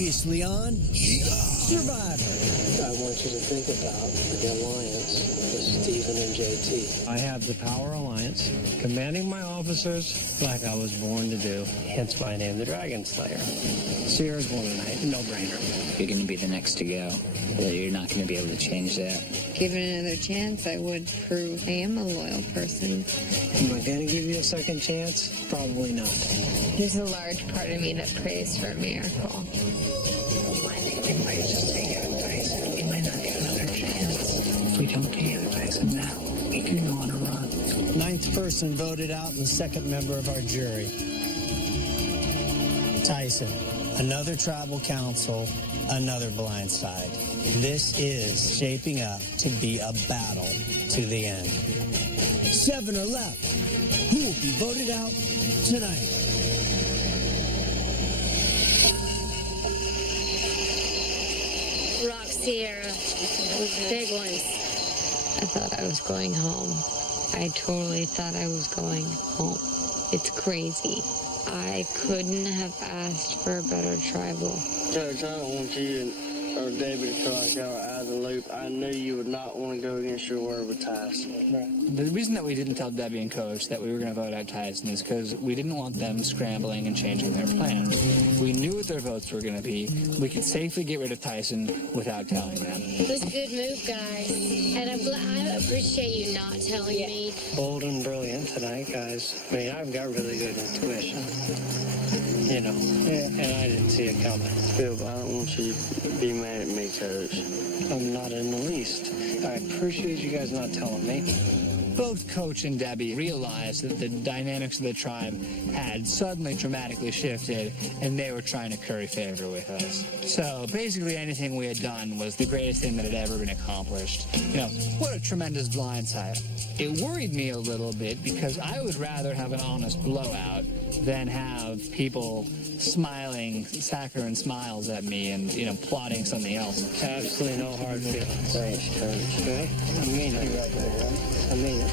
Previously on Survivor. I want you to think about the alliance with Stephen and JT. I have the Power Alliance, commanding my officers like I was born to do. Hence my name, the Dragon Slayer. Sierra's one tonight, no-brainer. You're going to be the next to go. You're not going to be able to change that. Given another chance, I would prove I am a loyal person. Am I going to give you a second chance? Probably not. There's a large part of me that prays for a miracle. I think we might just take advice. We might not get another chance. If we don't take advice now, we can go on a run. Ninth person voted out and the second member of our jury. Tyson, another tribal council, another blind side. This is shaping up to be a battle to the end. 7 are left. Who will be voted out tonight? Rock Sierra. Big ones. I thought I was going home. I totally thought I was going home. It's crazy. I couldn't have asked for a better tribal. Judge, I don't want you or David to feel like y'all are out of the loop. I knew you would not want to go against your word with Tyson. Right. The reason that we didn't tell Debbie and Coach that we were going to vote out Tyson is because we didn't want them scrambling and changing their plan. We knew what their votes were going to be. We could safely get rid of Tyson without telling them. It was a good move, guys. And I appreciate you not telling me. Bold and brilliant tonight, guys. I mean, I've got really good intuition. You know, and I didn't see it coming. Phil, I don't want you to be mad at me, Coach. I'm not in the least. I appreciate you guys not telling me. Both Coach and Debbie realized that the dynamics of the tribe had suddenly dramatically shifted, and they were trying to curry favor with us. So basically anything we had done was the greatest thing that had ever been accomplished. You know, what a tremendous blindside. It worried me a little bit because I would rather have an honest blowout than have people smiling saccharine smiles at me and, you know, plotting something else. Absolutely no hard feelings. Thanks, Coach. Okay? I mean it. Right there, I mean it.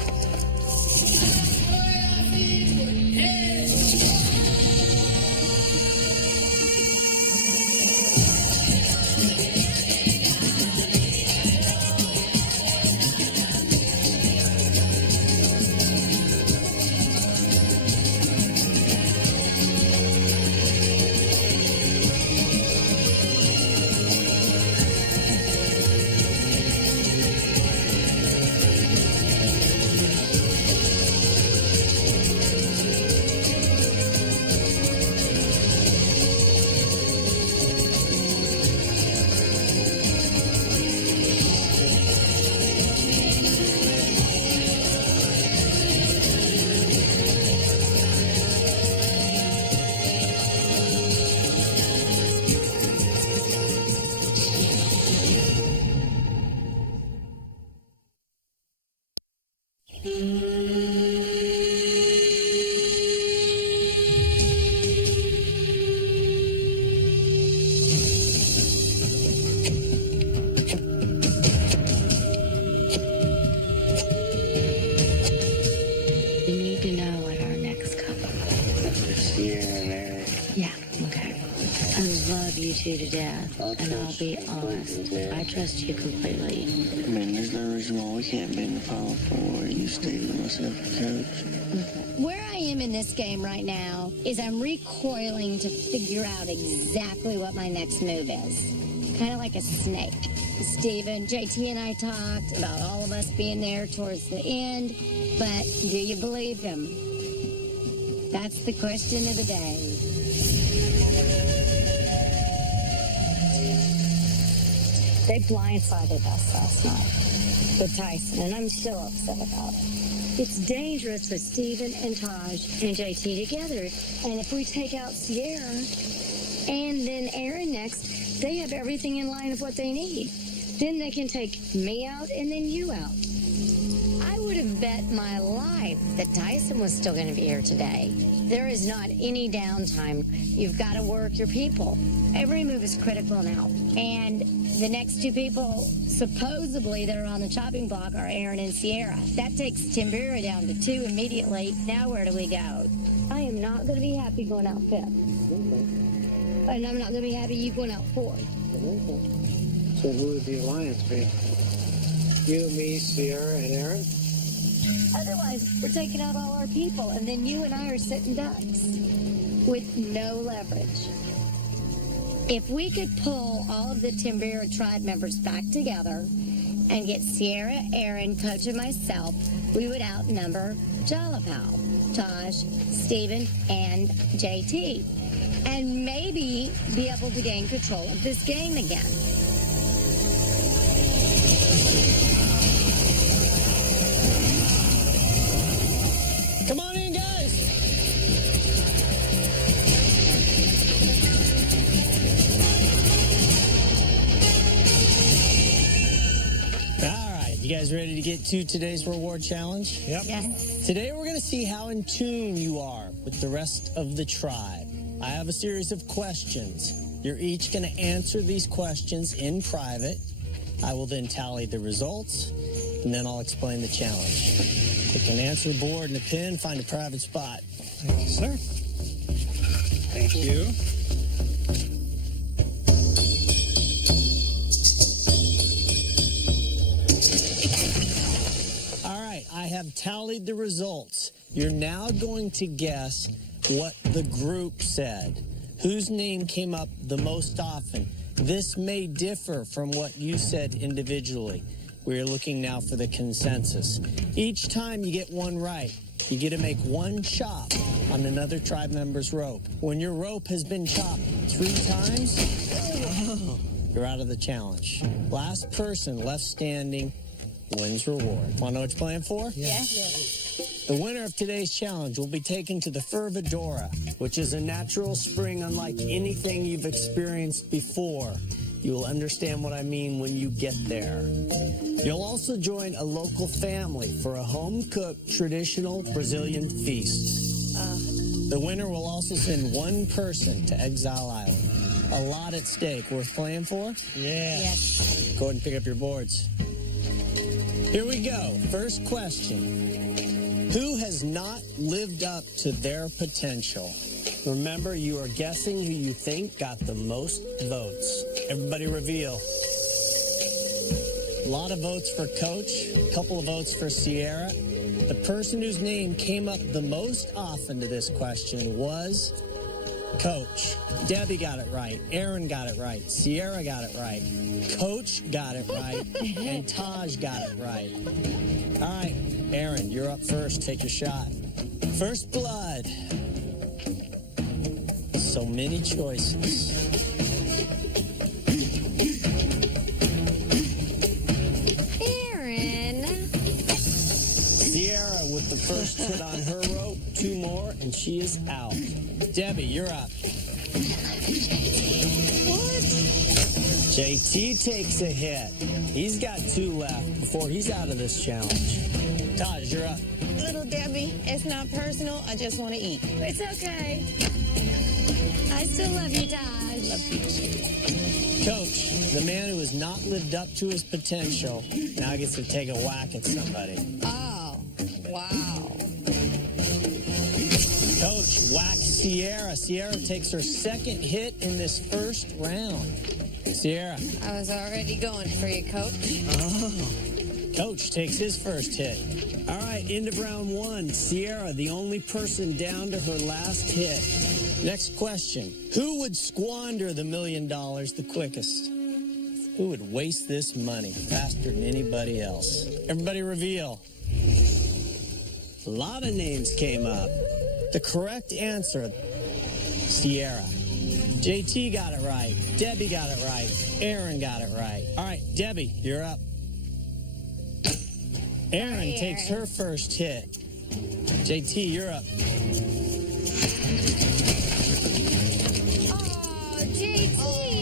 To death, and I'll be honest, I trust you completely. I mean, there's no reason why we can't be in the Final Four. You, Steve, and myself, and Coach. Where I am in this game right now is I'm recoiling to figure out exactly what my next move is. Kind of like a snake. Stephen, JT, and I talked about all of us being there towards the end, but do you believe him? That's the question of the day. They blindsided us last night with Tyson, and I'm still upset about it. It's dangerous with Stephen and Taj and JT together. And if we take out Sierra and then Aaron next, they have everything in line of what they need. Then they can take me out and then you out. I would have bet my life that Tyson was still going to be here today. There is not any downtime. You've got to work your people. Every move is critical now. And the next two people, supposedly, that are on the chopping block are Aaron and Sierra. That takes Timbira down to 2 immediately. Now where do we go? I am not going to be happy going out fifth. And I'm not going to be happy you going out fourth. So who would the alliance be? You, me, Sierra, and Aaron? Otherwise, we're taking out all our people, and then you and I are sitting ducks with no leverage. If we could pull all of the Timbera tribe members back together and get Sierra, Aaron, Coach, and myself, we would outnumber Jalapal, Taj, Steven, and JT, and maybe be able to gain control of this game again. Come on in, guys. All right, you guys ready to get to today's reward challenge? Yep. Yes. Today we're going to see how in tune you are with the rest of the tribe. I have a series of questions. You're each going to answer these questions in private. I will then tally the results, and then I'll explain the challenge. You can answer the board and a pin, find a private spot. Thank you, sir. Thank you. All right, I have tallied the results. You're now going to guess what the group said. Whose name came up the most often? This may differ from what you said individually. We're looking now for the consensus. Each time you get one right, you get to make one chop on another tribe member's rope. When your rope has been chopped 3 times, you're out of the challenge. Last person left standing wins reward. Want to know what you're playing for? Yes. The winner of today's challenge will be taken to the Fervidora, which is a natural spring unlike anything you've experienced before. You will understand what I mean when you get there. You'll also join a local family for a home-cooked traditional Brazilian feast. The winner will also send one person to Exile Island. A lot at stake. Worth playing for? Yeah. Yes. Go ahead and pick up your boards. Here we go. First question. Who has not lived up to their potential? Remember, you are guessing who you think got the most votes. Everybody reveal. A lot of votes for Coach, a couple of votes for Sierra. The person whose name came up the most often to this question was Coach. Debbie got it right. Aaron got it right. Sierra got it right. Coach got it right. And Taj got it right. All right, Aaron, you're up first. Take your shot. First blood. So many choices. Aaron. Sierra with the first hit on her rope. 2 more, and she is out. Debbie, you're up. What? JT takes a hit. He's got 2 left before he's out of this challenge. Taj, you're up. Little Debbie, it's not personal. I just want to eat. It's okay. I still love you, Taj. Love you too. Coach, the man who has not lived up to his potential, now gets to take a whack at somebody. Oh, wow. Coach whacks Sierra. Sierra takes her second hit in this first round. Sierra. I was already going for you, Coach. Coach takes his first hit. All right, end of round 1. Sierra, the only person down to her last hit. Next question. Who would squander the $1 million the quickest? Who would waste this money faster than anybody else? Everybody reveal. A lot of names came up. The correct answer, Sierra. JT got it right. Debbie got it right. Aaron got it right. All right, Debbie, you're up. Aaron takes her first hit. JT, you're up. Oh, JT.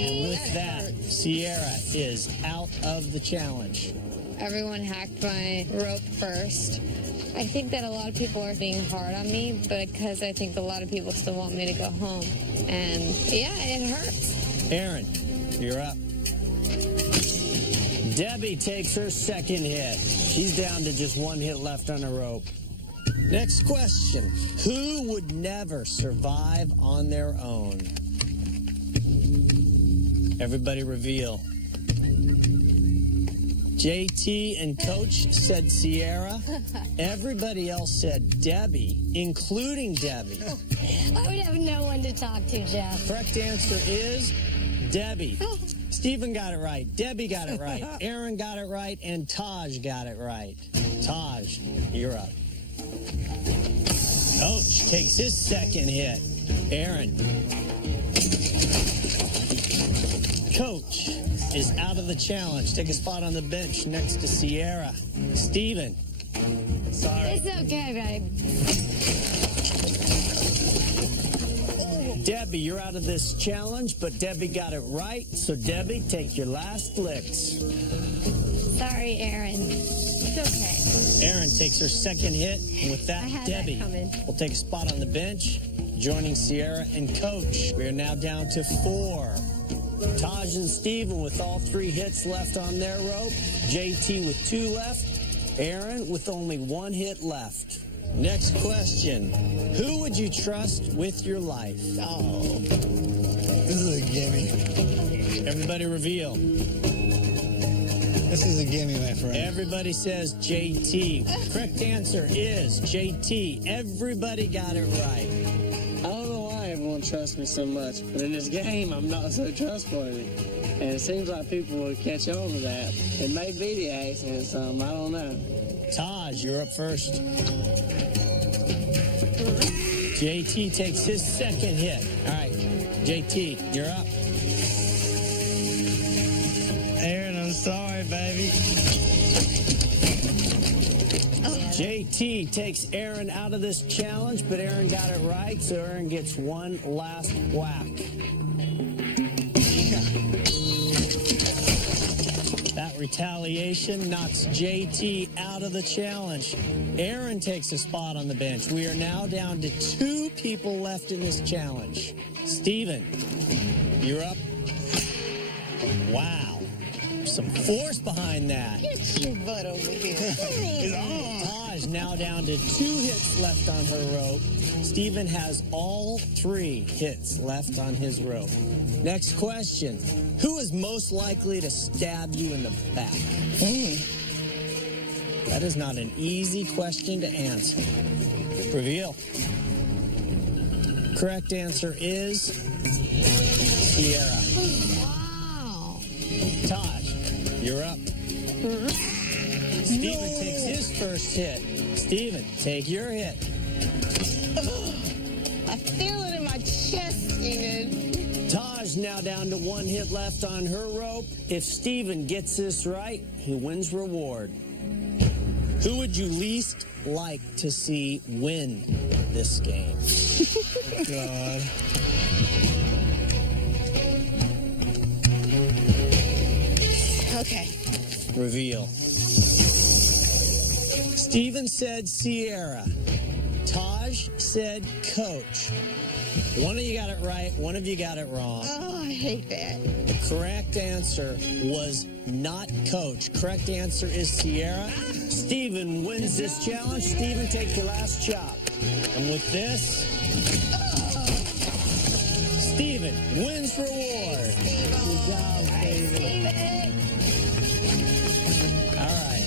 And with that, Sierra is out of the challenge. Everyone hacked my rope first. I think that a lot of people are being hard on me, but because I think a lot of people still want me to go home. And yeah, it hurts. Aaron, you're up. Debbie takes her second hit. She's down to just 1 hit left on her rope. Next question. Who would never survive on their own? Everybody reveal. JT and Coach said Sierra. Everybody else said Debbie, including Debbie. I would have no one to talk to, Jeff. Correct answer is Debbie. Stephen got it right. Debbie got it right. Aaron got it right. And Taj got it right. Taj, you're up. Coach takes his second hit. Aaron. Coach is out of the challenge. Take a spot on the bench next to Sierra. Steven. Sorry. It's okay, babe. Debbie, you're out of this challenge, but Debbie got it right. So, Debbie, take your last licks. Sorry, Aaron. It's okay. Aaron takes her second hit. And with that, I had Debbie that coming. will take a spot on the bench, joining Sierra and Coach. We are now down to 4. Taj and Steven with all 3 hits left on their rope. JT with 2 left. Aaron with only 1 hit left. Next question. Who would you trust with your life? Oh, this is a gimme. Everybody reveal. This is a gimme, my friend. Everybody says JT. Correct answer is JT. Everybody got it right. I don't know why everyone trusts me so much, but in this game, I'm not so trustworthy. And it seems like people will catch on to that. It may be the accent, I don't know. Taj, you're up first. JT takes his second hit. All right, JT, you're up. Aaron, I'm sorry, baby. JT takes Aaron out of this challenge, but Aaron got it right, so Aaron gets one last whack. That retaliation knocks JT out of the challenge. Aaron takes a spot on the bench. We are now down to 2 people left in this challenge. Steven, you're up. Wow. Some force behind that. Get your butt over here. Taj now down to 2 hits left on her rope. Steven has all 3 hits left on his rope. Next question. Who is most likely to stab you in the back? That is not an easy question to answer. Reveal. Correct answer is Sierra. Wow. Taj, you're up. Steven takes his first hit. Steven, take your hit. I feel it in my chest, Steven. Taj now down to 1 hit left on her rope. If Steven gets this right, he wins reward. Who would you least like to see win this game? God. Okay. Reveal. Steven said Sierra. Taj said Coach. One of you got it right, one of you got it wrong. Oh, I hate that. The correct answer was not Coach. Correct answer is Sierra. Steven wins this challenge. Steven, take your last chop. And with this, Steven wins reward. Good job, Steven. All right.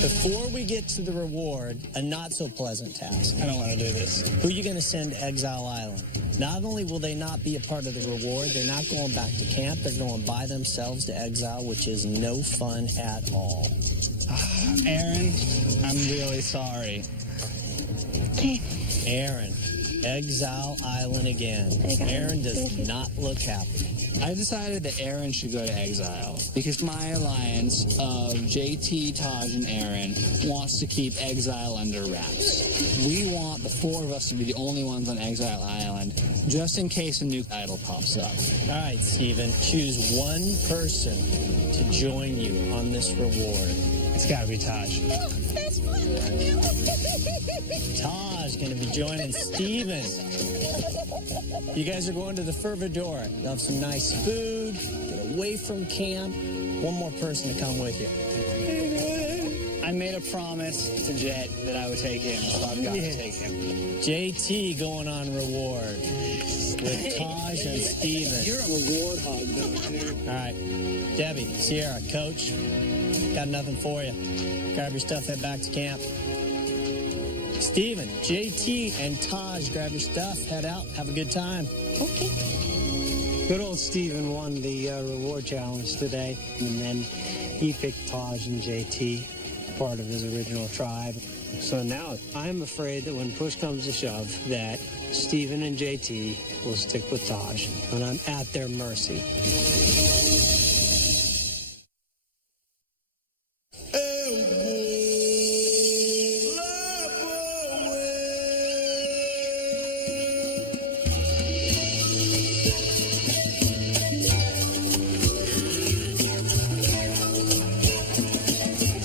Before we get to the reward, a not so pleasant task. I don't want to do this. Who are you going to send to Exile Island? Not only will they not be a part of the reward, they're not going back to camp. They're going by themselves to Exile, which is no fun at all. Aaron, I'm really sorry. Aaron, Exile Island again. Aaron does not look happy. I decided that Aaron should go to exile because my alliance of JT, Taj, and Aaron wants to keep exile under wraps. We want the 4 of us to be the only ones on Exile Island just in case a new idol pops up. All right, Steven, choose one person to join you on this reward. It's got to be Taj. Taj going to be joining Steven. You guys are going to the Fervidora. You'll have some nice food, get away from camp. One more person to come with you. I I made a promise to Jet that I would take him, so I've got to take him. JT going on reward with Taj and Steven. You're a reward hog, though. All right. Debbie, Sierra, Coach, got nothing for you. Grab your stuff, head back to camp. Steven, JT, and Taj, grab your stuff, head out, have a good time. Okay. Good old Steven won the reward challenge today, and then he picked Taj and JT, part of his original tribe. So now I'm afraid that when push comes to shove, that Steven and JT will stick with Taj, and I'm at their mercy.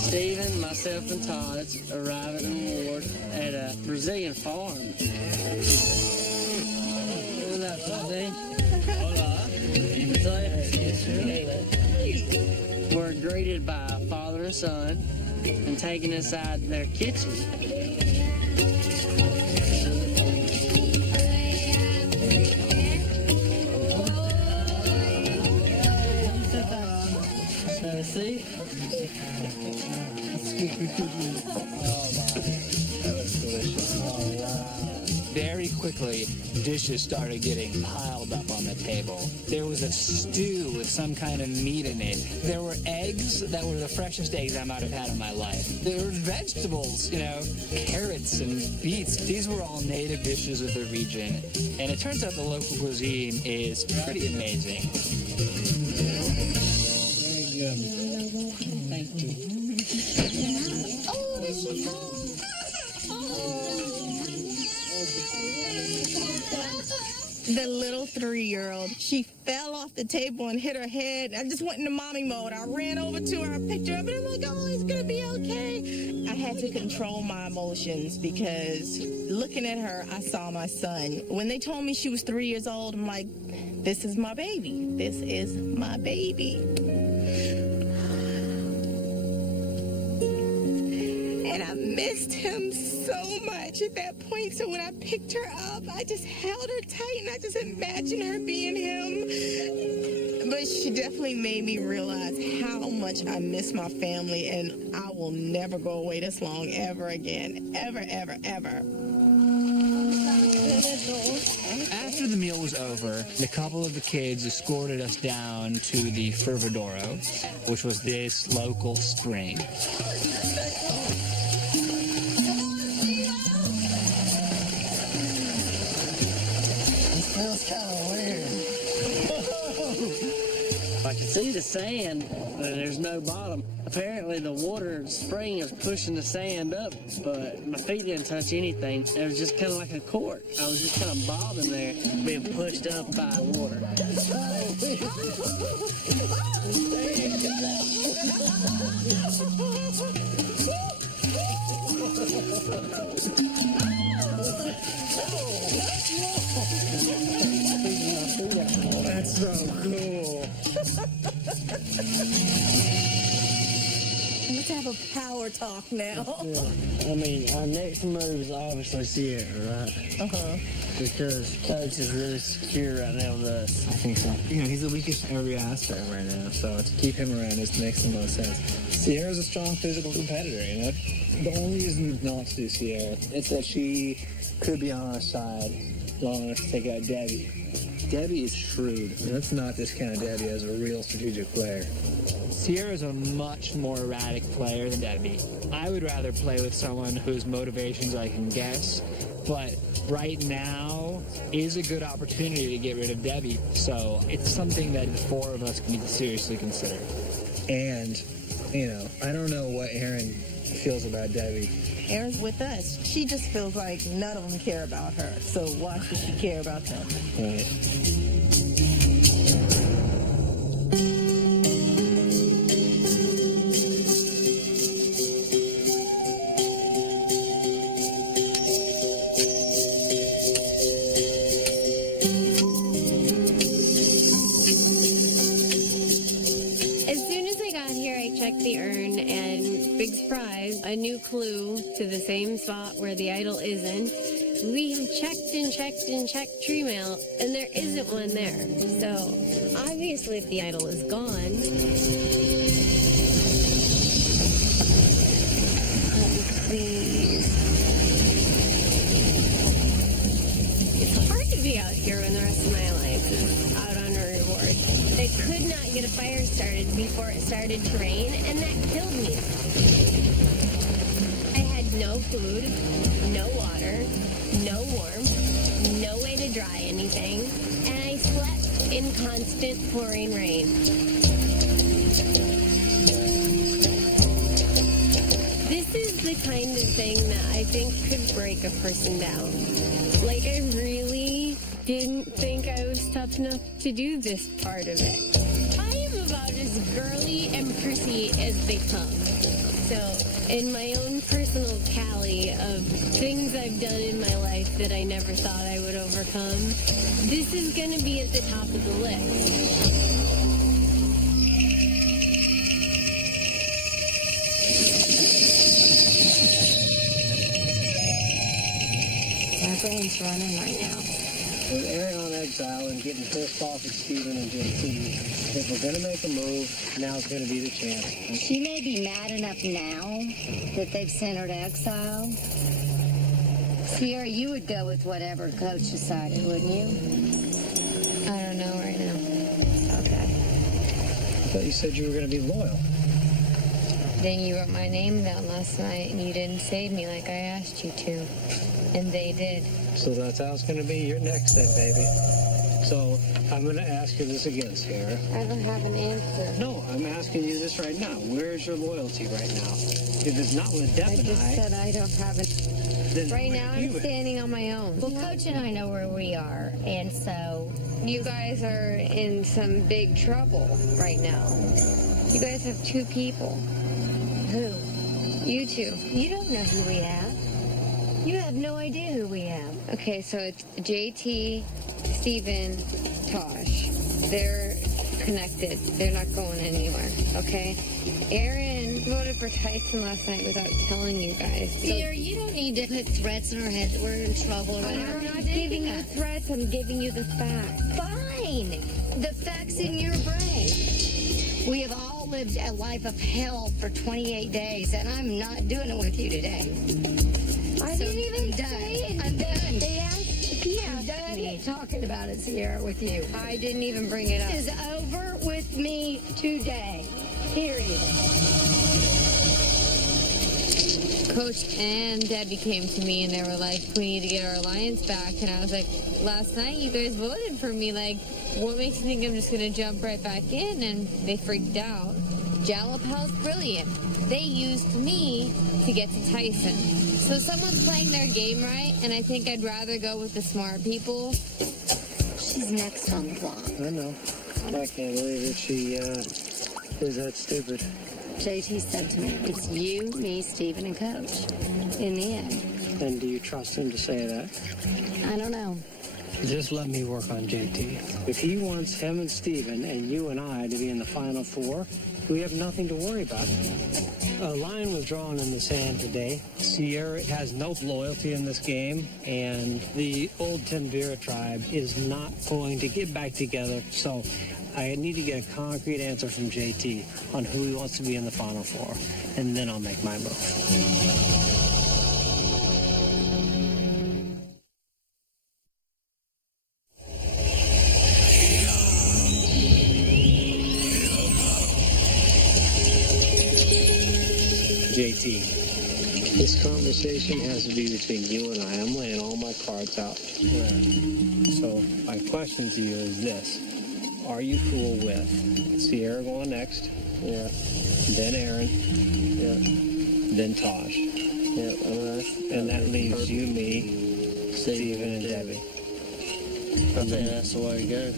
Steven, myself, and Todd arrive at the reward at a Brazilian farm. What up, Brazil? We're greeted by a father and son and taken inside their kitchen. Have a seat. Very quickly, dishes started getting piled up on the table. There was a stew with some kind of meat in it. There were eggs that were the freshest eggs I might have had in my life. There were vegetables, carrots and beets. These were all native dishes of the region. And it turns out the local cuisine is pretty amazing. Very good. Thank you. The little 3-year-old, she fell off the table and hit her head. I just went into mommy mode. I ran over to her, I picked her up, and I'm like, oh, it's gonna be okay. I had to control my emotions because looking at her, I saw my son. When they told me she was 3 years old, I'm like, this is my baby. This is my baby. And I missed him so much at that point. So when I picked her up, I just held her tight and I just imagined her being him. But she definitely made me realize how much I miss my family, and I will never go away this long ever again. Ever, ever, ever. After the meal was over, a couple of the kids escorted us down to the Fervidoro, which was this local spring. Smells kind of weird. I can see the sand, but there's no bottom. Apparently the water spring is pushing the sand up, but my feet didn't touch anything. It was just kind of like a cork. I was just kind of bobbing there, being pushed up by the water. That's so cool. Let's have a power talk now. Yeah. I mean, our next move is obviously Sierra, right? Uh-huh. Because Coach is really secure right now with us. I think so. He's the weakest in every aspect right now, so to keep him around just makes the most sense. Sierra's a strong physical competitor, The only reason not to do Sierra is that she could be on our side long enough to take out Debbie. Debbie is shrewd. Let's not discount Debbie as a real strategic player. Sierra's a much more erratic player than Debbie. I would rather play with someone whose motivations I can guess, but right now is a good opportunity to get rid of Debbie, so it's something that the four of us need to seriously consider. And, I don't know what Aaron feels about Debbie. Erin's with us. She just feels like none of them care about her. So why should she care about them? Right. As soon as I got here, I checked the urn, and big surprise, there's a new clue to the same spot where the idol isn't. We have checked and checked and checked tree mail, and there isn't one there. So, obviously, the idol is gone. Please. It's hard to be out here when the rest of my life is out on a reward. I could not get a fire started before it started to rain, and that killed me. I had no food, no water, no warmth, no way to dry anything, and I slept in constant pouring rain. This is the kind of thing that I think could break a person down. Like, I really didn't think I was tough enough to do this part of it. I am about as girly and prissy as they come. So, in my own personal tally of things I've done in my life that I never thought I would overcome, this is going to be at the top of the list. My brain's running right now. With Aaron on exile and getting pissed off at Steven and JT, if we're going to make a move, now's going to be the chance. She may be mad enough now that they've sent her to exile. Sierra, you would go with whatever Coach decided, wouldn't you? I don't know right now. Okay. I thought you said you were going to be loyal. Then you wrote my name down last night and you didn't save me like I asked you to. And they did. So that's how it's going to be. You're next then, baby. So I'm going to ask you this again, Sierra. I don't have an answer. No, I'm asking you this right now. Where is your loyalty right now? If it's not with Deb I and just said I don't have it. then Right where now are I'm you at? standing on my own. Well, Coach and I know where we are, and so You guys are in some big trouble right now. You guys have two people. who? You two. You don't know who we have. You have no idea who we have. Okay, so it's JT, Steven, Tosh. They're connected. They're not going anywhere, okay? Aaron voted for Tyson last night without telling you guys. Sierra, you don't need to put threats in our heads that we're in trouble or whatever. I'm not giving you threats, I'm giving you the facts. Fine. The facts in your brain. We have all lived a life of hell for 28 days, and I'm not doing it with you today. I didn't even I'm done. say it. I'm done. They asked I'm done talking about it, Sierra, with you. I didn't even bring it up. This is over with me today. Period. Coach and Debbie came to me and they were like, we need to get our alliance back. And I was like, last night you guys voted for me. Like, what makes you think I'm just going to jump right back in? And they freaked out. Jalapal's brilliant. They used me to get to Tyson. So someone's playing their game right, and I think I'd rather go with the smart people. She's next on the block. I know. I can't believe that she is that stupid. JT said to me, it's you, me, Steven, and Coach. In the end. And do you trust him to say that? I don't know. Just let me work on JT. If he wants him and Steven and you and I to be in the Final Four, we have nothing to worry about. A line was drawn in the sand today. Sierra has no loyalty in this game, and the old Timbira tribe is not going to get back together. So I need to get a concrete answer from JT on who he wants to be in the Final Four, and then I'll make my move. JT, this conversation has to be between you and I. I'm laying all my cards out. So my question to you is this. Are you cool with Sierra going next? Yeah. Then Aaron? Yeah. Then Tosh? Yeah. And that leaves you, me, Steven, and Debbie. I think that's the way to go.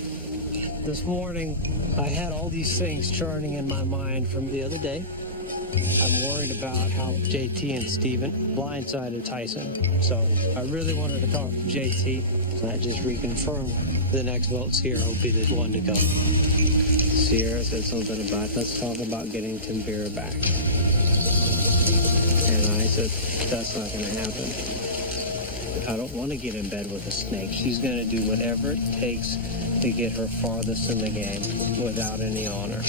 This morning, I had all these things churning in my mind from the other day. I'm worried about how JT and Steven blindsided Tyson. So I really wanted to talk to JT. And I just reconfirmed the next vote, Sierra will be the one to go. Sierra said something about, let's talk about getting Timbira back. said, that's not going to happen. I don't want to get in bed with a snake. She's going to do whatever it takes to get her farthest in the game without any honor.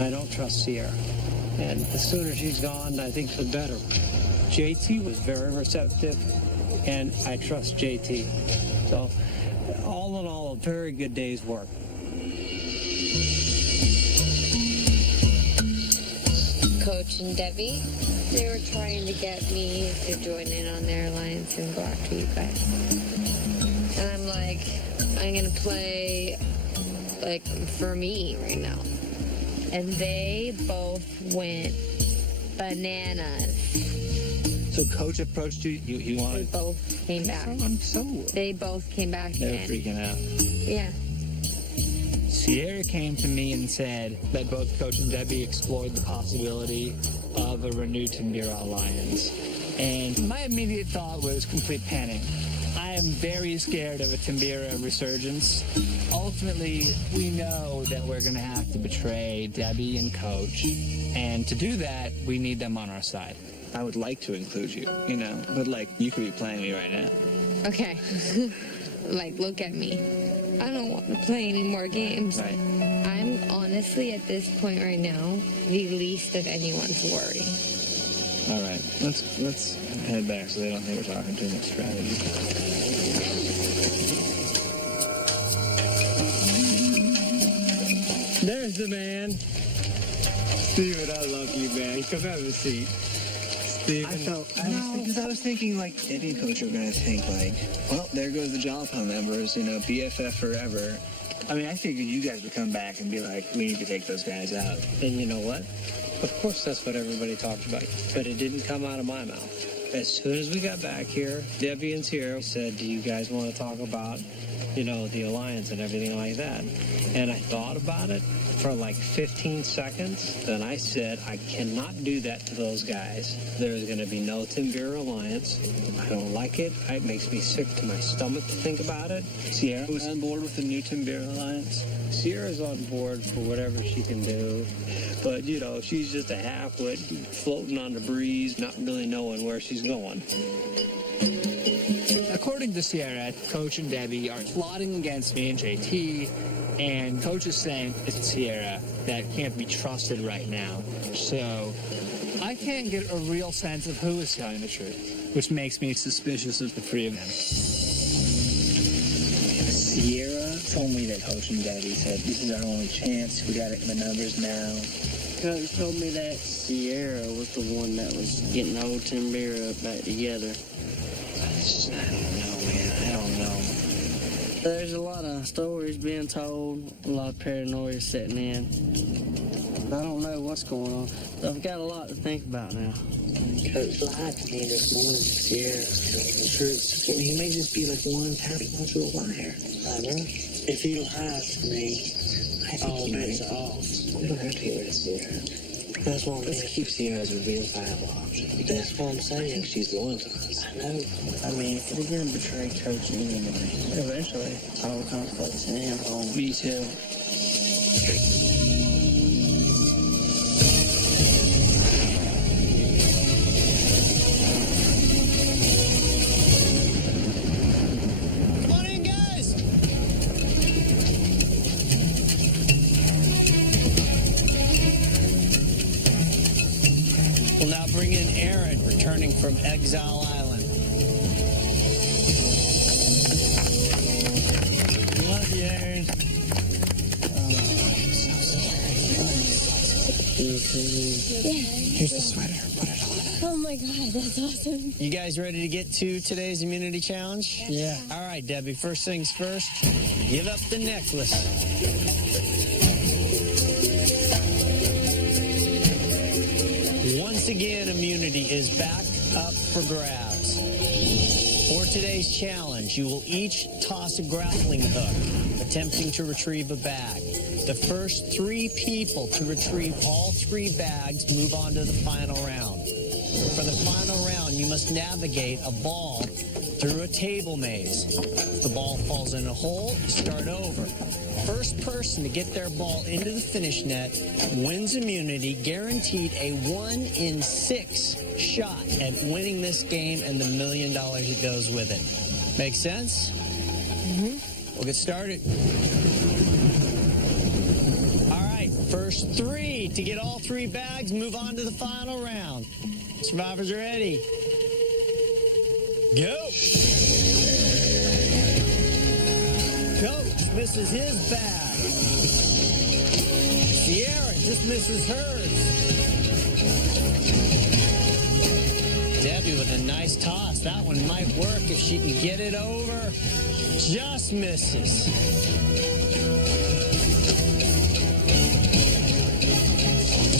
I don't trust Sierra. And the sooner she's gone, I think the better. JT was very receptive, and I trust JT. So, all in all, a very good day's work. Coach and Debbie, they were trying to get me to join in on their alliance and go after you guys. And I'm like, I'm gonna play like for me right now. And they both went bananas. So Coach approached you, he They wanted... both came back. They both came back They were again. freaking out. Yeah. Sierra came to me and said that both Coach and Debbie explored the possibility of a renewed Timbira alliance. And my immediate thought was complete panic. I am very scared of a Timbira resurgence. Ultimately, we know that we're going to have to betray Debbie and Coach. And to do that, we need them on our side. I would like to include you, you know, but like, you could be playing me right now. Okay. Like, look at me. I don't want to play any more games. Right. I'm honestly, at this point right now, the least of anyone's worry. All right, let's head back so they don't think we're talking too much strategy. There's the man. Steven, I love you, man. Come have a seat. Steven. I was thinking like Debbie and Coach are gonna think like, well, there goes the Jalapeno members, you know, BFF forever. I mean, I figured you guys would come back and be like, we need to take those guys out. And you know what? Of course, that's what everybody talked about, but it didn't come out of my mouth. As soon as we got back here, Debbie and Sierra said, do you guys want to talk about, you know, the alliance and everything like that? And I thought about it for like 15 seconds. Then I said, I cannot do that to those guys. There's going to be no Timbira alliance. I don't like it. It makes me sick to my stomach to think about it. Sierra was on board with the new Timbira alliance. Sierra's on board for whatever she can do. But, you know, she's just a halfwit floating on the breeze, not really knowing where she's going. According to Sierra, Coach and Debbie are plotting against me and JT, and Coach is saying it's Sierra that can't be trusted right now. So I can't get a real sense of who is telling the truth, which makes me suspicious of the three of them. Sierra told me that Coach and Debbie said, this is our only chance. We got it in the numbers now. Coach told me that Sierra was the one that was getting old Timbira back together. I don't know, man. I don't know. There's a lot of stories being told, a lot of paranoia setting in. I don't know what's going on. So I've got a lot to think about now. Coach lied to me this morning, Sierra. The truth. I mean, he may just be like one pathological liar. I know. If he lies to me, I think all bets are off. We don't have to get rid of Sierra. That's what I'm saying. Let's keep Sierra as a real viable option. That's what I'm saying. She's loyal to us. I know. I mean, we're going to betray Coach anyway. Eventually, all conflicts in him home. Me too. Come on in, guys. We'll now bring in Aaron, returning from Exile Island. Love you, Aaron. Here's the sweater. Put it on. Oh my God, that's awesome. You guys ready to get to today's immunity challenge? Yeah. All right, Debbie, first things first, give up the necklace. Once again, immunity is back up for grabs. For today's challenge, you will each toss a grappling hook, attempting to retrieve a bag. The first 3 people to retrieve all 3 bags move on to the final round. For the final round, you must navigate a ball through a table maze. If the ball falls in a hole, you start over. First person to get their ball into the finish net wins immunity, guaranteed a 1 in 6 shot at winning this game and the $1 million that goes with it. Make sense? Mm-hmm. We'll get started. All right, first 3 to get all 3 bags, move on to the final round. Survivors are ready. Go. Coach misses his bag. Sierra just misses hers. Debbie with a nice toss. That one might work if she can get it over. Just misses.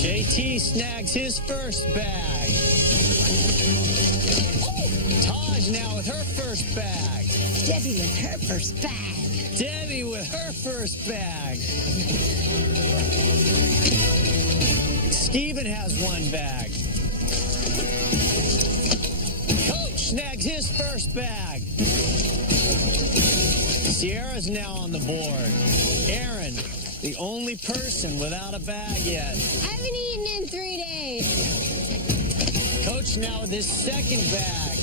JT snags his first bag. Taj now with her first bag. Debbie with her first bag. Debbie with her first bag. Steven has 1 bag. Coach snags his first bag. Sierra's now on the board. Aaron, the only person without a bag yet. I haven't eaten in 3 days. Coach now with his second bag.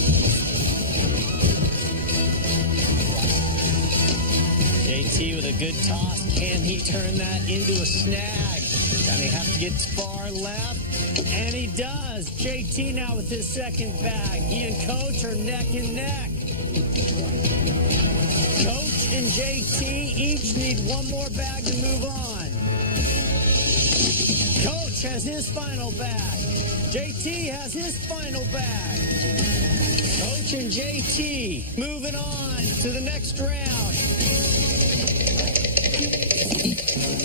JT with a good toss. Can he turn that into a snag? Gonna have to get far left. And he does. JT now with his second bag. He and Coach are neck and neck. Coach and JT each need 1 more bag to move on. Coach has his final bag. JT has his final bag. Coach and JT moving on to the next round.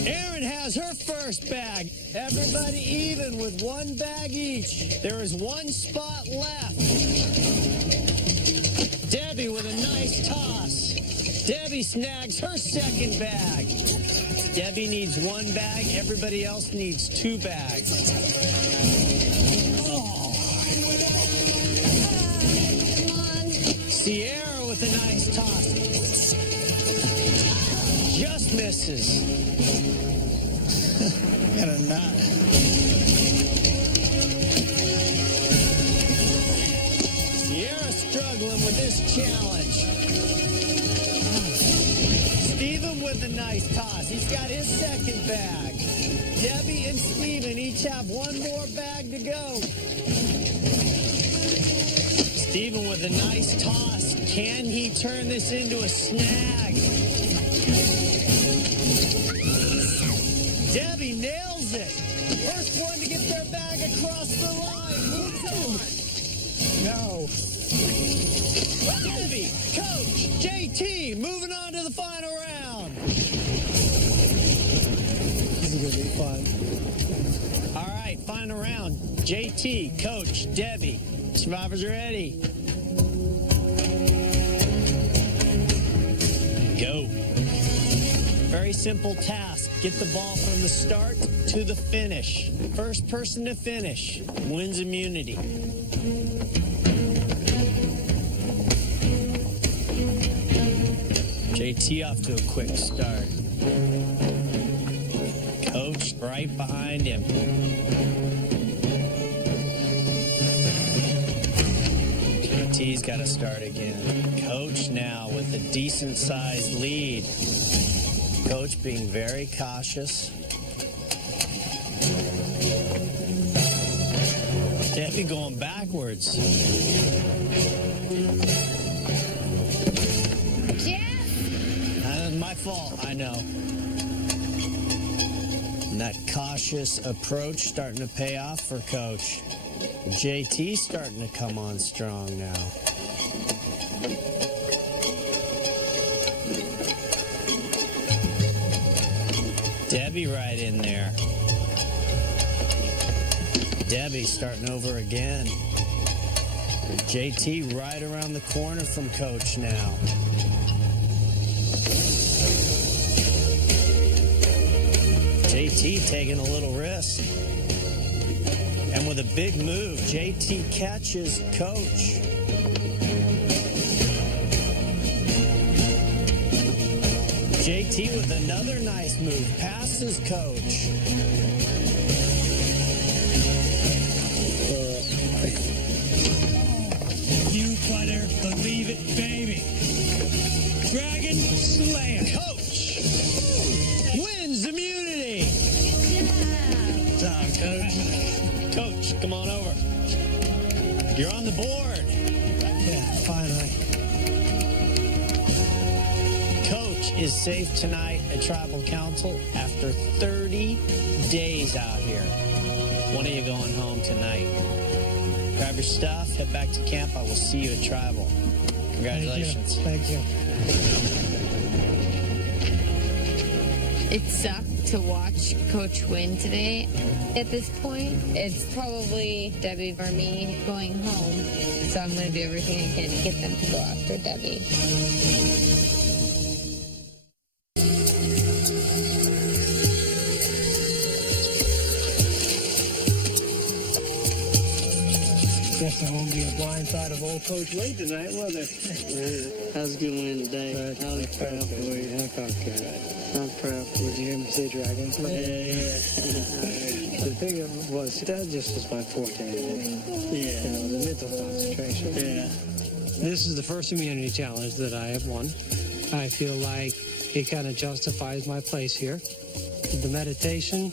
Erin has her first bag. Everybody even with 1 bag each. There is 1 spot left. Debbie with a nice toss. Debbie snags her second bag. Debbie needs 1 bag. Everybody else needs 2 bags. Oh. Sierra with a nice toss. Just misses. Got a knot. Sierra struggling with this challenge. Steven with a nice toss. He's got his second bag. Debbie and Steven each have 1 more bag to go. Steven with a nice toss. Can he turn this into a snag? Debbie nails it. First one to get their bag across the line. Moves on. No. Debbie, Coach, JT, moving on to the final round. This is going to be fun. All right, final round. JT, Coach, Debbie. Survivors are ready. Go. Very simple task. Get the ball from the start to the finish. First person to finish wins immunity. JT off to a quick start. Coach right behind him. JT's got to start again. Coach now with a decent-sized lead. Coach being very cautious. Debbie going backwards. Jeff! That was my fault, I know. And that cautious approach starting to pay off for Coach. JT's starting to come on strong now. Debbie right in there. Debbie starting over again. JT right around the corner from Coach now. JT taking a little risk. And with a big move, JT catches Coach. JT with another nice move. Passes coach. You better believe it, baby. Dragon Slayer. Coach wins immunity. Good job, Coach. Coach, come on over. You're on the board. Yeah, finally. Coach is safe tonight at Tribal Council after 30 days out here. When are you going home tonight? Grab your stuff, head back to camp. I will see you at Tribal. Congratulations. Thank you. It sucked to watch Coach win today. At this point, it's probably Debbie or me going home. So I'm going to do everything I can to get them to go after Debbie. Guess I won't be a blind side of old Coach Wade tonight, will there? That was a good win today. I was proud for you. I felt good. I'm proud for Did you hear me say dragon? The thing was, that just was my forte. Yeah. You know, the mental concentration. Yeah. This is the first immunity challenge that I have won. I feel like it kind of justifies my place here. The meditation,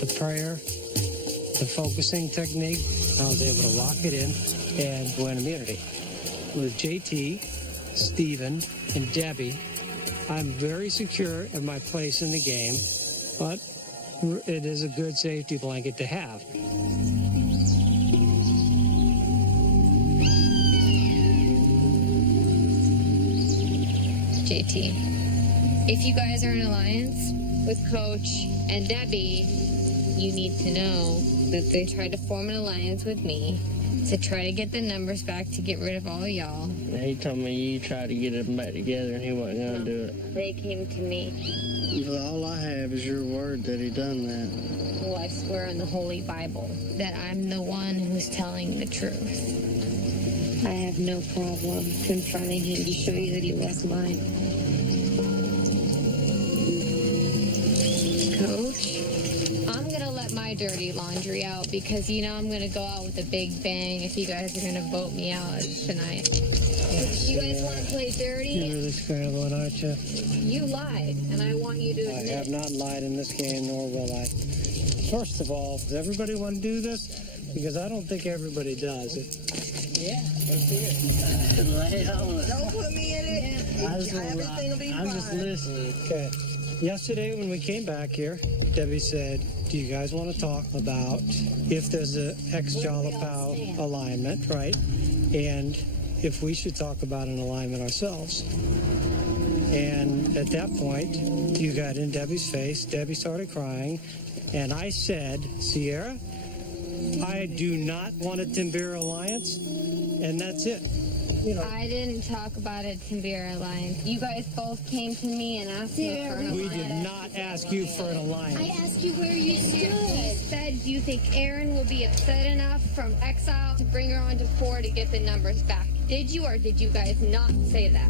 the prayer, the focusing technique, I was able to lock it in and win immunity. With JT, Stephen, and Debbie, I'm very secure in my place in the game, but it is a good safety blanket to have. JT, if you guys are in alliance with Coach and Debbie, you need to know that they tried to form an alliance with me to try to get the numbers back to get rid of all y'all. He told me you tried to get them back together and he wasn't going to do it. They came to me. Well, all I have is your word that he done that. Well, I swear in the Holy Bible that I'm the one who's telling the truth. I have no problem confronting him to show you that he was mine. Coach, I'm going to let my dirty laundry out because, you know, I'm going to go out with a big bang if you guys are going to vote me out tonight. You guys want to play dirty? You're really scrambling, aren't you? You lied, and I want you to admit. I have not lied in this game, nor will I. First of all, does everybody want to do this? Because I don't think everybody does. Yeah, let's do it. Lay it on it. Don't put me in it. Everything will be fine. I'm just listening. Okay. Yesterday when we came back here, Debbie said, do you guys want to talk about if there's a ex-Jalapao alignment, right? And if we should talk about an alignment ourselves. And at that point, you got in Debbie's face. Debbie started crying. And I said, Sierra, I do not want a Timbira alliance. And that's it. You know, I didn't talk about a Timbira alliance. You guys both came to me and asked me for an alliance. we did not ask you for an alliance. I asked you where you You stood. said, do you think Erin will be upset enough from exile to bring her onto 4 to get the numbers back? Did you or did you guys not say that?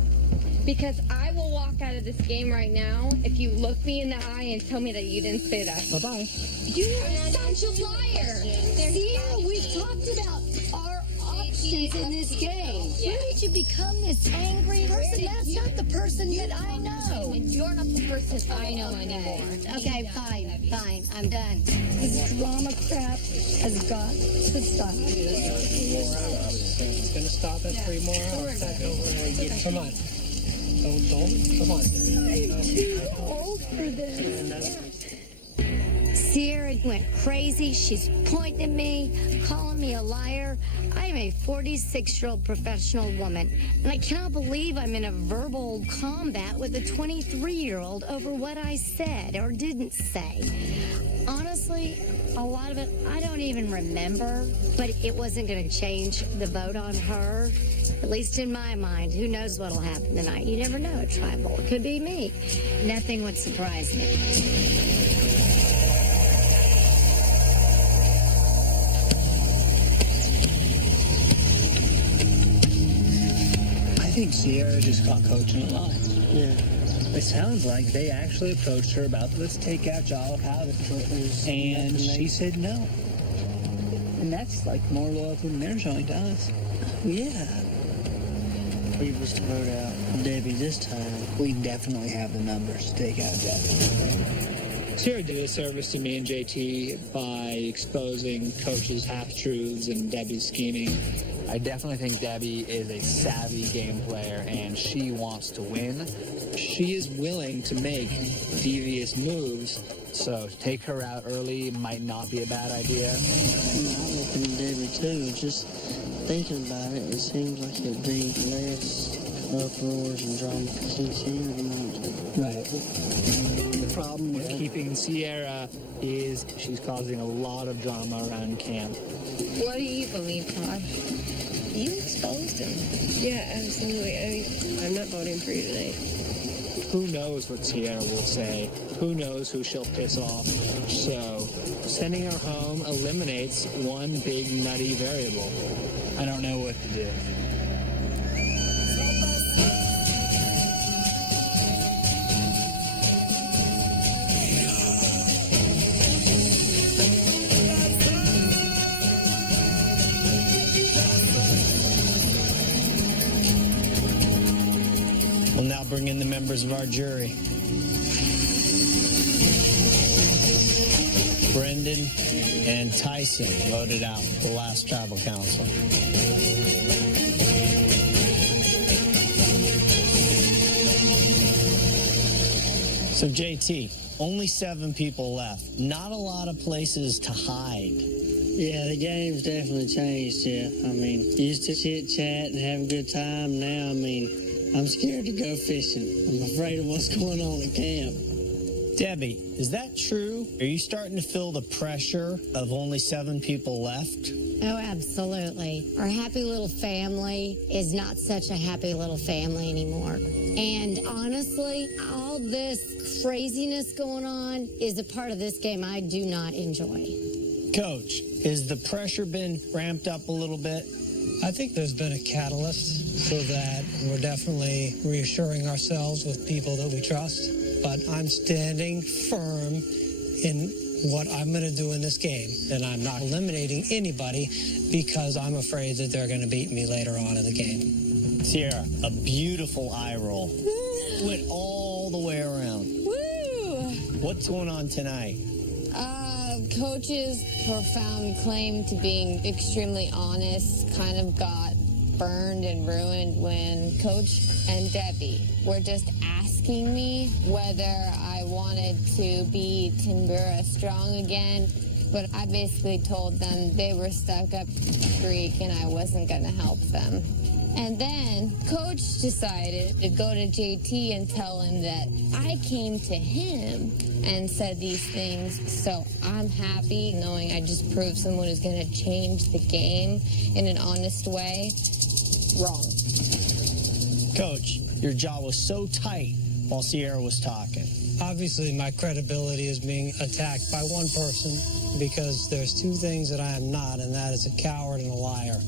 Because I will walk out of this game right now if you look me in the eye and tell me that you didn't say that. Bye-bye. You are such a liar. Sierra, we've talked about our options in this game. Where did you become this angry person? That's not the person that I know. You're not the person I know anymore. Okay, fine. I'm done. This drama crap has got to stop. It's going to stop at 3 more hours. Come on. Don't. Come on. I'm too old for this. Sierra went crazy. She's pointing at me, calling me a liar. I am a 46-year-old professional woman, and I cannot believe I'm in a verbal combat with a 23-year-old over what I said or didn't say. Honestly, a lot of it I don't even remember, but it wasn't going to change the vote on her. At least in my mind, who knows what'll happen tonight? You never know at Tribal. It could be me. Nothing would surprise me. I think Sierra just got coaching a lot. Yeah. It sounds like they actually approached her about, let's take out Jolly Powder. And she said no. And that's like more loyalty than they're showing to us. Yeah. If we was to vote out Debbie this time, We definitely have the numbers to take out Debbie. Sierra did a service to me and JT by exposing Coach's half-truths and Debbie's scheming. I definitely think Debbie is a savvy game player, and she wants to win. She is willing to make devious moves, so to take her out early might not be a bad idea. I'm looking at Debbie too. Just thinking about it, it seems like it'd be less uproars and drama since here the moment. Right. The problem with keeping Sierra is she's causing a lot of drama around camp. What do you believe, Todd? You exposed him. Yeah, absolutely. I mean, I'm not voting for you tonight. Who knows what Sierra will say? Who knows who she'll piss off? So, sending her home eliminates one big nutty variable. I don't know what to do. We'll now bring in the members of our jury. Brendan and Tyson voted out the last tribal council. So JT, only 7 people left. Not a lot of places to hide. Yeah, the game's definitely changed, yeah. I mean, used to chit-chat and have a good time. Now, I mean, I'm scared to go fishing. I'm afraid of what's going on at camp. Debbie, is that true? Are you starting to feel the pressure of only 7 people left? Oh, absolutely. Our happy little family is not such a happy little family anymore. And honestly, all this craziness going on is a part of this game I do not enjoy. Coach, has the pressure been ramped up a little bit? I think there's been a catalyst so that we're definitely reassuring ourselves with people that we trust. But I'm standing firm in what I'm going to do in this game. And I'm not eliminating anybody because I'm afraid that they're going to beat me later on in the game. Sierra, a beautiful eye roll. Went all the way around. Woo! What's going on tonight? Coach's profound claim to being extremely honest kind of got burned and ruined when Coach and Debbie were just asking me whether I wanted to be Timbura strong again. But I basically told them they were stuck up the creek and I wasn't going to help them. And then Coach decided to go to JT and tell him that I came to him and said these things. So I'm happy knowing I just proved someone who's going to change the game in an honest way. Wrong. Coach, your jaw was so tight while Sierra was talking. Obviously, my credibility is being attacked by one person because there's 2 things that I am not, and that is a coward and a liar.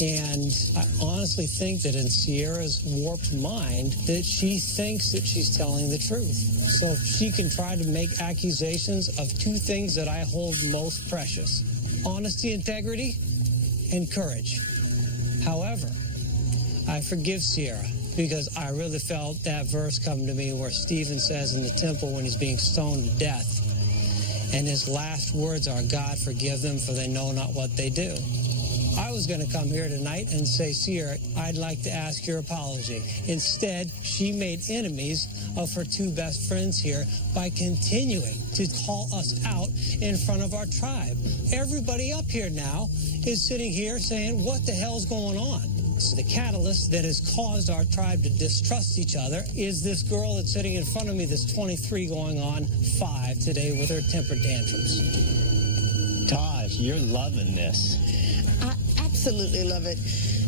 And I honestly think that in Sierra's warped mind that she thinks that she's telling the truth. So she can try to make accusations of 2 things that I hold most precious: honesty, integrity, and courage. However, I forgive Sierra because I really felt that verse come to me where Stephen says in the temple when he's being stoned to death, and his last words are, God, forgive them, for they know not what they do. I was going to come here tonight and say, Sierra, I'd like to ask your apology. Instead, she made enemies of her 2 best friends here by continuing to call us out in front of our tribe. Everybody up here now is sitting here saying, what the hell's going on? So the catalyst that has caused our tribe to distrust each other is this girl that's sitting in front of me that's 23 going on 5 today with her temper tantrums. Taj, you're loving this. I absolutely love it.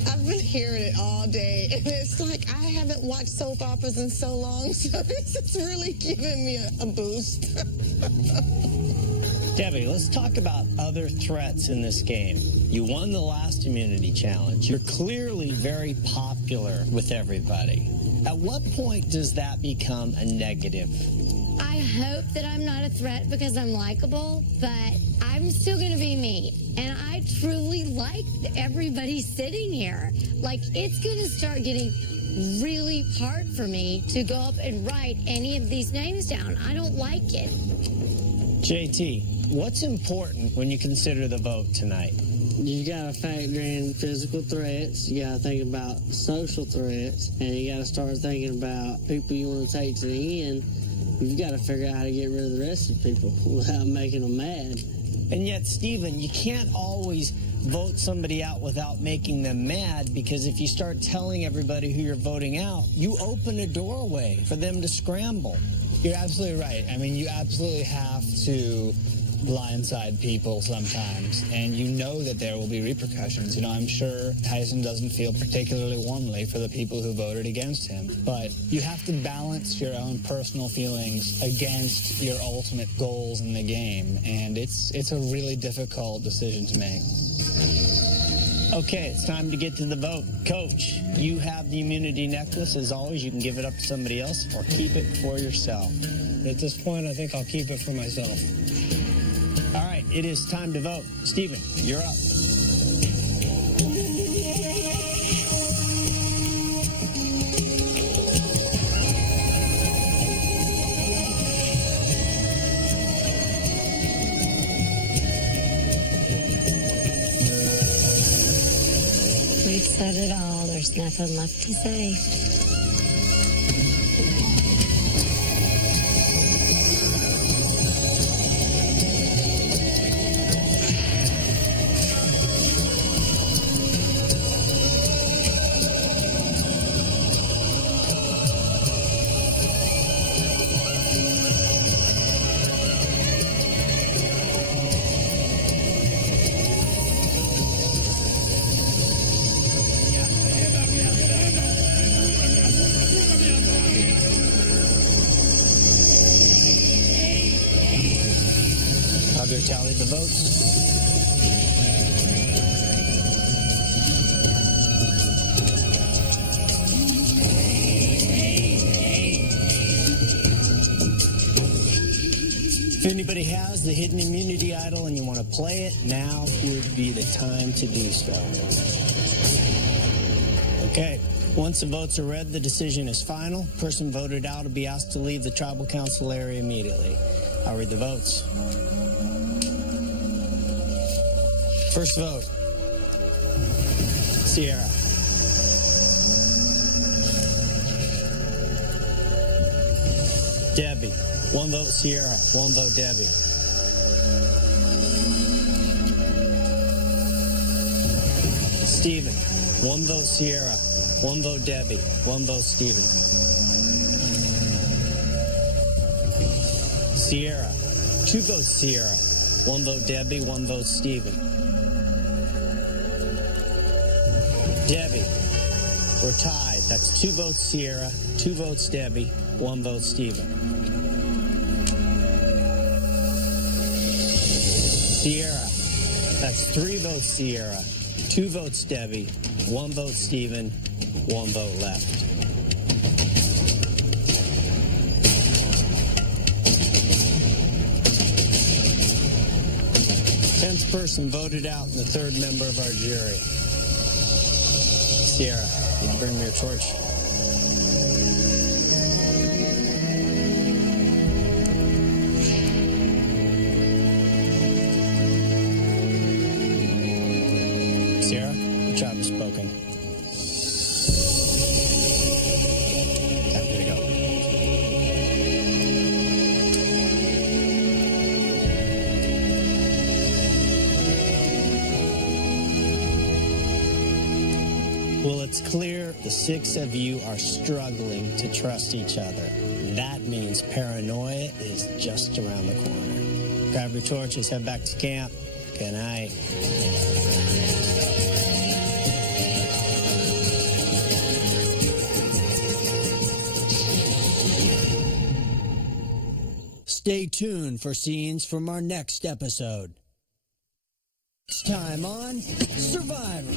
I've been hearing it all day, and it's like I haven't watched soap operas in so long, so this is really giving me a boost. Debbie, let's talk about other threats in this game. You won the last immunity challenge. You're clearly very popular with everybody. At what point does that become a negative? I hope that I'm not a threat because I'm likable, but I'm still going to be me. And I truly like everybody sitting here. Like, it's going to start getting really hard for me to go up and write any of these names down. I don't like it. JT, what's important when you consider the vote tonight? You gotta factor in physical threats, you gotta think about social threats, and you gotta start thinking about people you want to take to the end. You've got to figure out how to get rid of the rest of the people without making them mad. And yet, Stephen, you can't always vote somebody out without making them mad, because if you start telling everybody who you're voting out, you open a doorway for them to scramble. You're absolutely right. I mean, you absolutely have to blindside people sometimes, and you know that there will be repercussions. You know, I'm sure Tyson doesn't feel particularly warmly for the people who voted against him, but you have to balance your own personal feelings against your ultimate goals in the game, and it's a really difficult decision to make. Okay, it's time to get to the vote. Coach, you have the immunity necklace. As always, you can give it up to somebody else or keep it for yourself. At this point, I think I'll keep it for myself. All right, it is time to vote. Stephen, you're up. We've said it all. There's nothing left to say. I'll go tally the votes. If anybody has the hidden immunity idol and you want to play it, now would be the time to do so. Okay, once the votes are read, the decision is final. Person voted out will be asked to leave the tribal council area immediately. I'll read the votes. First vote, Sierra. Debbie. One vote Sierra, one vote Debbie. Stephen. One vote Sierra, one vote Debbie, one vote Stephen. Sierra. Two votes Sierra, one vote Debbie, one vote Stephen. Debbie. We're tied. That's two votes Sierra, two votes Debbie, one vote Stephen. Sierra. That's three votes Sierra, two votes Debbie, one vote Stephen, one vote left. Tenth person voted out and the third member of our jury. Sierra, can you bring me your torch? Sierra, the tribe has spoken. Time for you to go. Well, it's clear the six of you are struggling to trust each other. That means paranoia is just around the corner. Grab your torches, head back to camp. Good night. Stay tuned for scenes from our next episode. Next time on Survivor.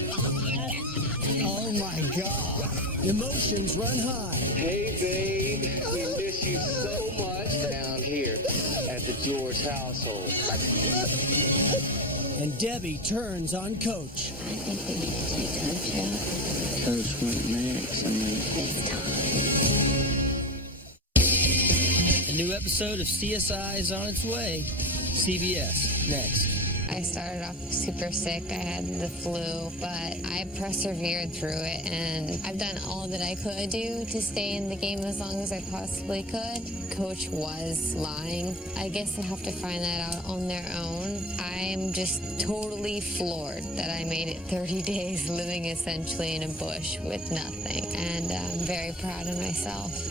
Oh my God. Emotions run high. Hey, babe. We miss you so much down here at the George household. And Debbie turns on Coach. I think we need to take Coach out. Coach went next. It's time. A new episode of CSI is on its way. CBS next. I started off super sick. I had the flu, but I persevered through it, and I've done all that I could do to stay in the game as long as I possibly could. Coach was lying. I guess they'll have to find that out on their own. I'm just totally floored that I made it 30 days living essentially in a bush with nothing, and I'm very proud of myself.